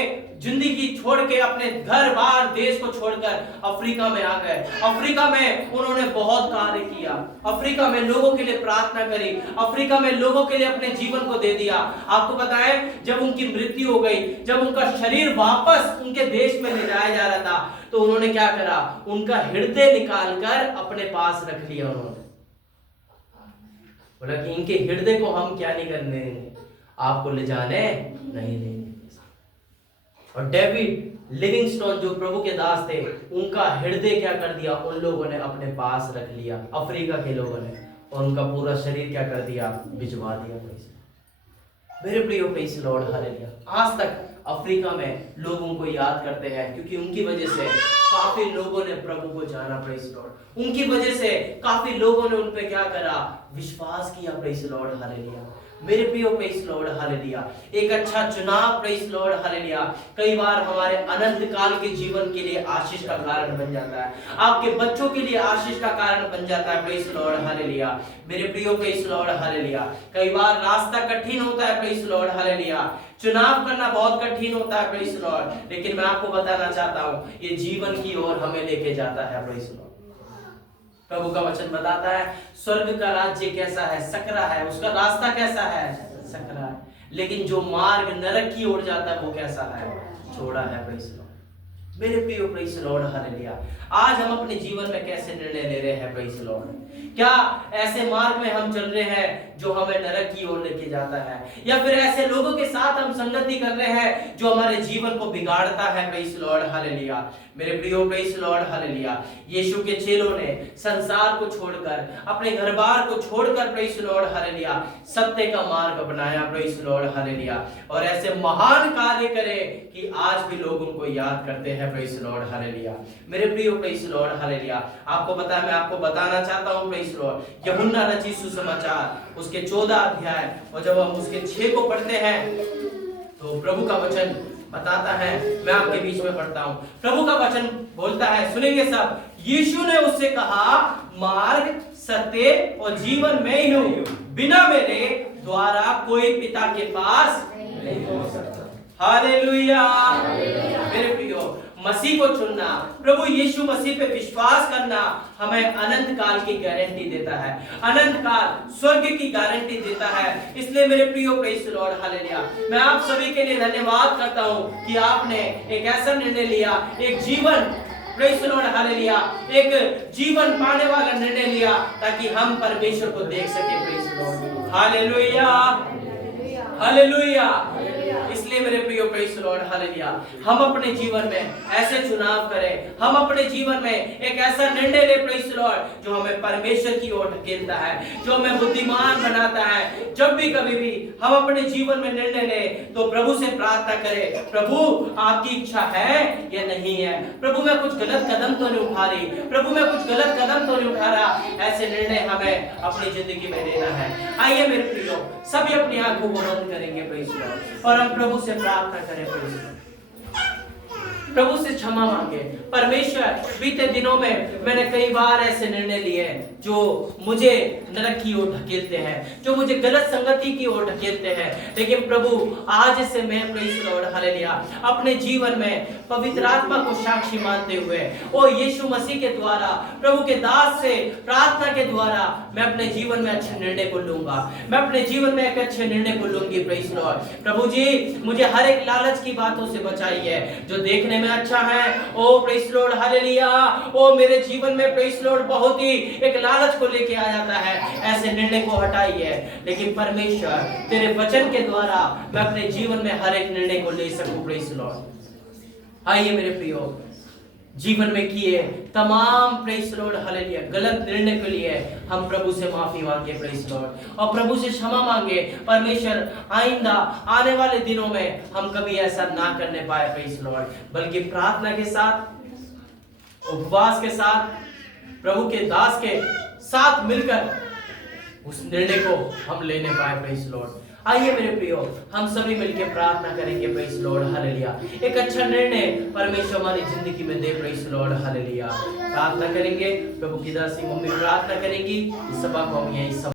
जिंदगी छोड़ के अपने घर बार देश को छोड़कर अफ्रीका में आ गए। अफ्रीका में उन्होंने बहुत कार्य किया, अफ्रीका में लोगों के लिए प्रार्थना करी, अफ्रीका में लोगों के लिए अपने जीवन को दे दिया। आपको पता है जब उनकी मृत्यु हो गई, जब उनका शरीर वापस उनके देश में ले जाया जा रहा था, तो उन्होंने क्या करा, उनका हृदय निकालकर अपने पास रख लिया। उन्होंने बोला कि इनके हृदय को हम क्या नहीं करने देंगे, आपको ले जाने नहीं देंगे। और डेविड लिविंगस्टोन जो प्रभु के दास थे, उनका हृदय क्या कर दिया, उन लोगों ने अपने पास रख लिया, अफ्रीका के लोगों ने, और उनका पूरा शरीर क्या कर दिया, भिजवा दिया। मेरे प्रियो प्रेज़ द लॉर्ड, हालेलुया। आज तक अफ्रीका में लोग उनको याद करते हैं, क्योंकि उनकी वजह से काफी लोगों ने प्रभु को जाना प्रेज़ द लॉर्ड। उनकी वजह से काफी लोगों ने उन पे क्या करा, विश्वास किया प्रेज़ द लॉर्ड, हालेलुया। मेरे प्रियो प्रेज़ द लॉर्ड, हालेलुया। एक अच्छा चुनाव प्रेज़ द लॉर्ड, हालेलुया, कई बार हमारे अनंत काल के जीवन के लिए आशीष का कारण बन जाता है, आपके बच्चों के लिए आशीष का कारण बन जाता है प्रेज़ द लॉर्ड, हालेलुया। मेरे प्रियो प्रेज़ द लॉर्ड, हालेलुया। कई बार रास्ता कठिन होता है प्रेज़ द लॉर्ड, हालेलुया, चुनाव करना बहुत कठिन होता है प्रेज़ द लॉर्ड, लेकिन मैं आपको बताना चाहता हूं ये जीवन की ओर हमें लेके जाता है प्रेज़ द लॉर्ड। प्रभु का वचन बताता है स्वर्ग का राज्य कैसा है, सकरा है, उसका रास्ता कैसा है, सकरा है, लेकिन जो मार्ग नरक की ओर जाता है वो कैसा है, चौड़ा है प्रेज़ द लॉर्ड। मेरे प्रिय प्रेज़ द लॉर्ड, हालेलुया। आज हम अपने जीवन में कैसे निर्णय ले रहे हैं, प्रेज़ द लॉर्ड? क्या ऐसे मार्ग में हम चल रहे हैं जो हमें नरक की ओर लेके जाता है, या फिर ऐसे लोगों के साथ हम संगति कर रहे हैं जो हमारे जीवन को बिगाड़ता है, प्रेज़ द लॉर्ड, हालेलुया। मेरे प्रियो प्रेज़ द लॉर्ड, हालेलुया। यीशु के चेलों ने संसार को छोड़कर, अपने घर-बार को छोड़कर, प्रेज़ द लॉर्ड, हालेलुया, सत्य का मार्ग अपनाया, प्रेज़ द लॉर्ड, हालेलुया। और ऐसे महान कार्य करे कि आज भी लोग उनको याद करते हैं, प्रेज़ द लॉर्ड, हालेलुया। मेरे प्रियो प्रेज़ द लॉर्ड, हालेलुया। आपको पता है, मैं आपको बताना चाहता हूं, प्रेज़ द लॉर्ड, यूहन्ना रचित सुसमाचार उसके 14 अध्याय, और जब हम उसके 6 को पढ़ते हैं तो प्रभु का वचन बताता है, मैं आपके बीच में पढ़ता हूं। प्रभु का वचन बोलता है, सुनेंगे सब। यीशु ने उससे कहा, मार्ग, सत्य और जीवन मैं ही हूं, बिना मेरे द्वारा कोई पिता के पास नहीं पहुंच सकता। हालेलुया। मेरे प्रियो, मसीह को चुनना, प्रभु यीशु मसीह पे विश्वास करना हमें अनंत काल की गारंटी देता है, अनंत काल स्वर्ग की गारंटी देता है। इसलिए मेरे प्रियो प्रेज़ द लॉर्ड, हालेलुया, मैं आप सभी के लिए धन्यवाद करता हूं कि आपने एक ऐसा निर्णय लिया, एक जीवन, प्रेज़ द लॉर्ड, हालेलुया, एक जीवन पाने वाला निर्णय लिया ताकि हम परमेश्वर को देख सके, praise the lord, hallelujah, hallelujah. इसलिए मेरे प्रियो प्रेज़ द लॉर्ड, हालेलुया, हम अपने जीवन में ऐसे चुनाव करें, हम अपने जीवन में एक ऐसा निर्णय ले, प्रेज़ द लॉर्ड, जो हमें परमेश्वर की ओर ढकेलता है, जो हमें बुद्धिमान बनाता है। जब भी कभी भी हम अपने जीवन में निर्णय ले तो प्रभु से प्रार्थना करें, प्रभु आपकी इच्छा है या नहीं है, प्रभु मैं कुछ गलत कदम तो नहीं उठा रही, प्रभु मैं कुछ गलत कदम तो नहीं उठा रहा। ऐसे निर्णय हमें अपनी जिंदगी में लेना है। आइए मेरे प्रियो, सभी अपनी आंखों को बंद करेंगे, प्रेज़ द लॉर्ड, और हम प्रभु से प्रार्थना करें, प्रेज़ द लॉर्ड, प्रभु से क्षमा मांगे। परमेश्वर, बीते दिनों में मैंने कई बार ऐसे निर्णय लिए जो मुझे नरक की ओर ढकेलते हैं, जो मुझे गलत संगति की ओर ढकेलते हैं, लेकिन प्रभु आज से मैं, प्रेज़ द लॉर्ड, हालेलुया, अपने जीवन में पवित्र आत्मा को साक्षी मानते हुए और यीशु मसीह के द्वारा, प्रभु के दास से प्रार्थना के द्वारा मैं अपने जीवन में अच्छे निर्णय को लूंगा, मैं अपने जीवन में एक अच्छे निर्णय को लूंगी, प्रेज़ द लॉर्ड। प्रभु जी, मुझे हर एक लालच की बातों से बचाइए जो देखने में अच्छा है। ओ प्रेज़ द लॉर्ड, हालेलुया, ओ मेरे जीवन में, प्रेज़ द लॉर्ड, बहुत ही एक लालच को लेके आ जाता है, ऐसे निर्णय को हटाइए। लेकिन परमेश्वर, तेरे वचन के द्वारा मैं अपने जीवन में हर एक निर्णय को ले सकूं, प्रेज़ द लॉर्ड। आइए मेरे प्रियो, जीवन में किए तमाम, प्रेज़ द लॉर्ड, हालेलुया, गलत निर्णय के लिए हम प्रभु से माफी मांगे, प्रेज़ द लॉर्ड, और प्रभु से क्षमा मांगे। परमेश्वर, आइंदा आने वाले दिनों में हम कभी ऐसा ना करने पाए, प्रेज़ द लॉर्ड, बल्कि प्रार्थना के साथ, उपवास के साथ, प्रभु के दास के साथ मिलकर उस निर्णय को हम लेने पाए, प्रेज़ द लॉर्ड। आइए मेरे प्रियो, हम सभी मिलकर प्रार्थना करेंगे, प्रेज़ द लॉर्ड, हालेलुया, एक अच्छा निर्णय परमेश्वर हमारी जिंदगी में दे, प्रेज़ द लॉर्ड, हालेलुया। प्रार्थना करेंगे, प्रभु की दासी मम्मी प्रार्थना करेंगी, इस सभा को हम यहीं